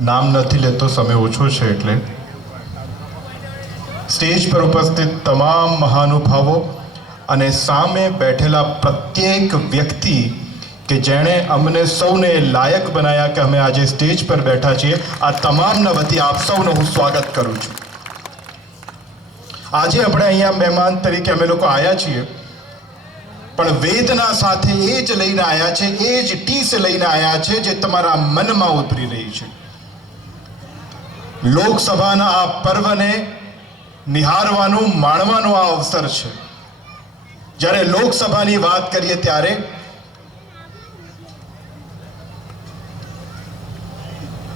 નામ નથી લેતો, સમય ઓછો છે એટલે. સ્ટેજ પર ઉપસ્થિત તમામ મહાનુભાવો અને સામે બેઠેલા પ્રત્યેક વ્યક્તિ કે જેણે અમને સૌને લાયક બનાયા કે અમે આજે સ્ટેજ પર બેઠા છીએ, આ તમામના વતી આપ સૌનું હું સ્વાગત કરું છું. આજે આપણે અહીંયા મહેમાન તરીકે અમે લોકો આવ્યા છીએ, પણ વેદના સાથે એ જ લઈને આવ્યા છે, એ જ ટીસ લઈને આવ્યા છે, જે તમારા મનમાં ઉતરી રહી છે. લોકસભાના આ પર્વને નિહારવાનું, માણવાનો આ અવસર છે. જ્યારે લોકસભાની વાત કરીએ ત્યારે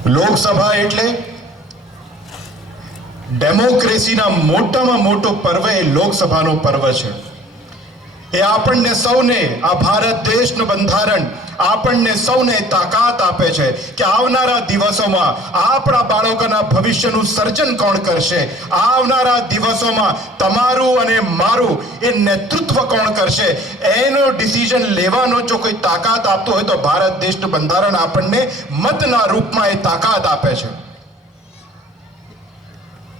લોકસભા એટલે ડેમોક્રેસીના મોટામાં મોટો પર્વ એ લોકસભાનો પર્વ છે. એ આપણને સૌને, આ ભારત દેશનું બંધારણ આપણને સૌને તાકાત આપે છે કે આવનારા દિવસોમાં આપણા બાળકોના ભવિષ્યનું સર્જન કોણ કરશે? આવનારા દિવસોમાં તમારું અને મારું એ નેતૃત્વ કોણ કરશે? એનો ડિસિઝન લેવાનો જો કોઈ તાકાત આપતો હોય તો ભારત દેશનું બંધારણ આપણને મતના રૂપમાં એ તાકાત આપે છે.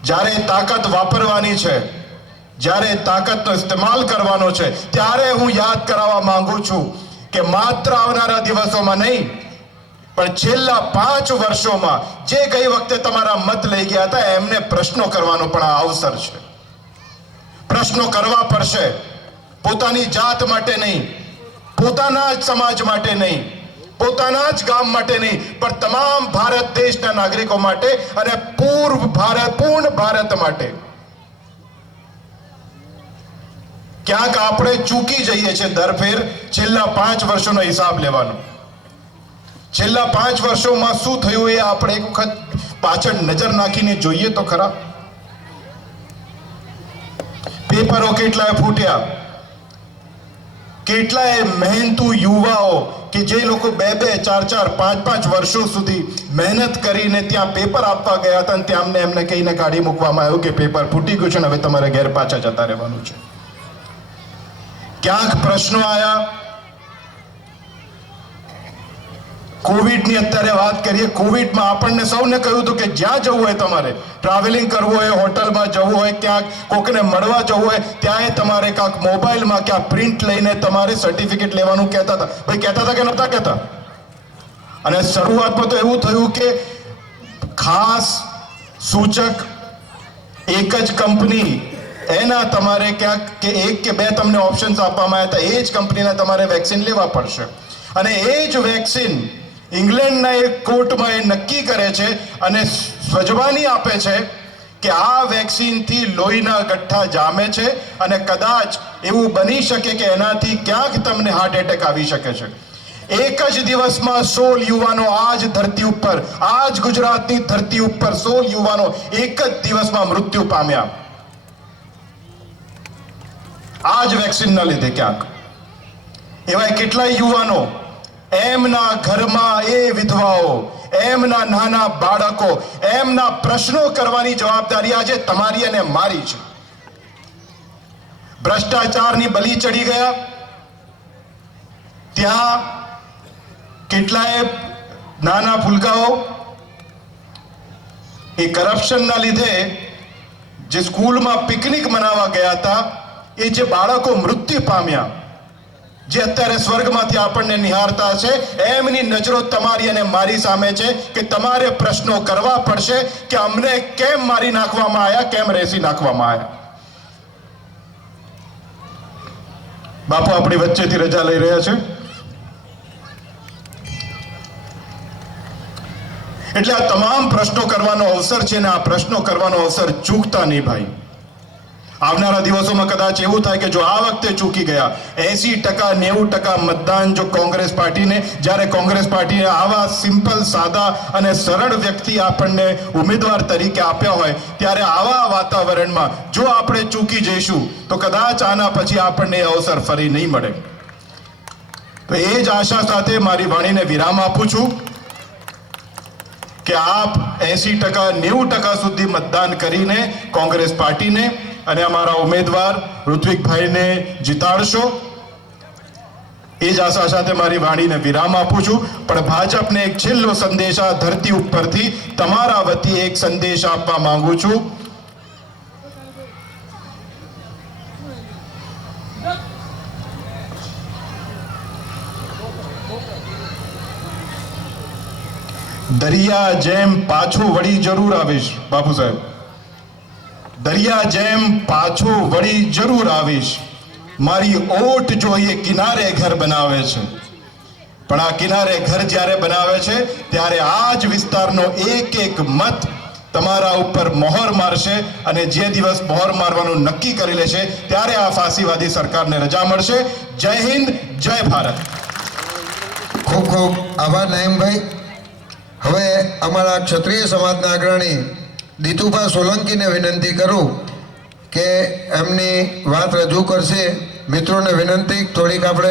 જ્યારે તાકાત વાપરવાની છે, જ્યારે તાકાતનો ઇસ્તેમાલ કરવાનો છે, ત્યારે હું યાદ કરાવવા માંગુ છું કે માત્ર આવનારા દિવસોમાં નહીં, પણ છેલ્લા પાંચ વર્ષોમાં જે ગઈ વખતે તમારા મત લઈ ગયા હતા, એમને પ્રશ્નો કરવાનો પણ આ અવસર છે. પ્રશ્નો કરવા પડશે. પોતાની જાત માટે નહીં, પોતાના જ સમાજ માટે નહીં, પોતાના જ ગામ માટે નહીં, પણ તમામ ભારત દેશના નાગરિકો માટે અને પૂર્વ ભારત, પૂર્ણ ભારત માટે. ક્યાંક આપણે ચૂકી જઈએ છીએ દર ફેર છેલ્લા પાંચ વર્ષોનો હિસાબ લેવાનો. છેલ્લા પાંચ વર્ષોમાં શું થયું એ આપણે એક વખત પાછળ નજર નાખીને જોઈએ તો ખરા. પેપરો કેટલાય ફૂટ્યા. કેટલાય મહેનતુ યુવાઓ કે જે લોકો બે બે, ચાર ચાર, પાંચ પાંચ વર્ષો સુધી મહેનત કરીને ત્યાં પેપર આપવા ગયા હતા અને ત્યાં અમને એમને કહીને કાઢી મૂકવામાં આવ્યું કે પેપર ફૂટી ગયું છે ને હવે તમારે ઘેર પાછા જતા રહેવાનું છે. ક્યાંક પ્રશ્નો આયા? કોવિડની અત્યારે વાત કરીએ, કોવિડમાં આપણને સૌને કહ્યું હતું કે જ્યાં જવું હોય તમારે. ટ્રાવેલિંગ કરવું હોય, હોટલમાં જવું હોય, ક્યાંક કોકને મળવા જવું હોય, ત્યાંય તમારે કાંક મોબાઈલમાં ક્યાંક પ્રિન્ટ લઈને તમારે સર્ટિફિકેટ લેવાનું કહેતા હતા. ભાઈ, કહેતા હતા કે નહોતા કહેતા? અને શરૂઆતમાં તો એવું થયું કે ખાસ સૂચક એક જ કંપની એના તમારે ક્યાંક કે એક કે બે તમને ઓપ્શન્સ આપવામાં આવ્યા હતા. એ જ કંપનીના તમારે વેક્સિન લેવા પડશે. અને એ જ વેક્સિન ઇંગ્લેન્ડના એક કોર્ટમાં એ નક્કી કરે છે અને સજવાની આપે છે કે આ વેક્સિનથી લોહીના ગઠ્ઠા જામે છે અને કદાચ એવું બની શકે કે એનાથી ક્યાંક તમને હાર્ટ એટેક આવી શકે છે. એક જ દિવસમાં સોળ યુવાનો આ જ ધરતી ઉપર, આ જ ગુજરાતની ધરતી ઉપર સોળ યુવાનો એક જ દિવસમાં મૃત્યુ પામ્યા. આ જ વેક્સિનના લીધે ક્યાંક? એવા કેટલાય યુવાનો એમના ઘરમાં એ વિધવાઓ, એમના નાના બાળકો, એમના પ્રશ્નો કરવાની જવાબદારી આજે તમારી અને મારી છે. ભ્રષ્ટાચારની બલી ચડી ગયા. ત્યાં કેટલાય નાના ફુલકાઓ એ કરપ્શનના લીધે જે સ્કૂલમાં પિકનિક મનાવવા ગયા હતા એ જે બાળકો મૃત્યુ પામ્યા, જે અત્યારે સ્વર્ગમાંથી આપણને નિહારતા છે એમની નજરો તમારી અને મારી સામે છે કે તમારે પ્રશ્નો કરવા પડશે કે અમને કેમ મારી નાખવામાં આવ્યા, કેમ રેસી નાખવામાં આવ્યા. બાપુ આપણી વચ્ચેથી રજા લઈ રહ્યા છે. એટલે આ તમામ પ્રશ્નો કરવાનો અવસર છે ને આ પ્રશ્નો કરવાનો અવસર ચૂકતા નહીં ભાઈ. આવનારા દિવસોમાં કદાચ એવું થાય કે જો આ વખતે ચૂકી ગયા એસી ટકા, નેવું ટકા મતદાન જો કોંગ્રેસ પાર્ટીને, જ્યારે કોંગ્રેસ પાર્ટીએ આવા સિમ્પલ, સાદા અને સરળ વ્યક્તિ આપણને ઉમેદવાર તરીકે આપ્યા હોય, ત્યારે આવા વાતાવરણમાં જો આપણે ચૂકી જઈશું, તો કદાચ આના પછી આપણને અવસર ફરી નહીં મળે. તો એ જ આશા સાથે મારી વાણીને વિરામ આપું છું કે આપ એસી ટકા, નેવું ટકા સુધી મતદાન કરીને કોંગ્રેસ પાર્ટીને અને અમારા ઉમેદવાર ઋત્વિકભાઈને જીતાડશો. એ જ આશા સાથે મારી વાણીને વિરામ આપું છું. પણ ભાજપને એક છેલ્લો સંદેશ આ ધરતી ઉપરથી તમારા વતી એક સંદેશ આપવા માંગુ છું. દરિયા જેમ પાછું વળી જરૂર આવીશ. બાપુ સાહેબ. દરિયા જેમ પાછો વળી જરૂર આવીશ. મારી ઓટ જોઈએ કિનારે ઘર બનાવે છે. પણ આ કિનારે ઘર જ્યારે બનાવે છે, ત્યારે આ જ વિસ્તારનો એક એક મત તમારા ઉપર મોહર મારશે અને જે દિવસ મોહર મારવાનું નક્કી કરી લેશે, ત્યારે આ ફાંસીવાદી સરકારને રજા મળશે. જય હિન્દ, જય ભારત. ખૂબ ખૂબ આભાર નાઈમભાઈ હવે અમારા ક્ષત્રિય સમાજના અગ્રણી દીતુભા સોલંકીને વિનંતી કરું કે એમની વાત રજૂ કરશે. મિત્રોને વિનંતી થોડીક આપણે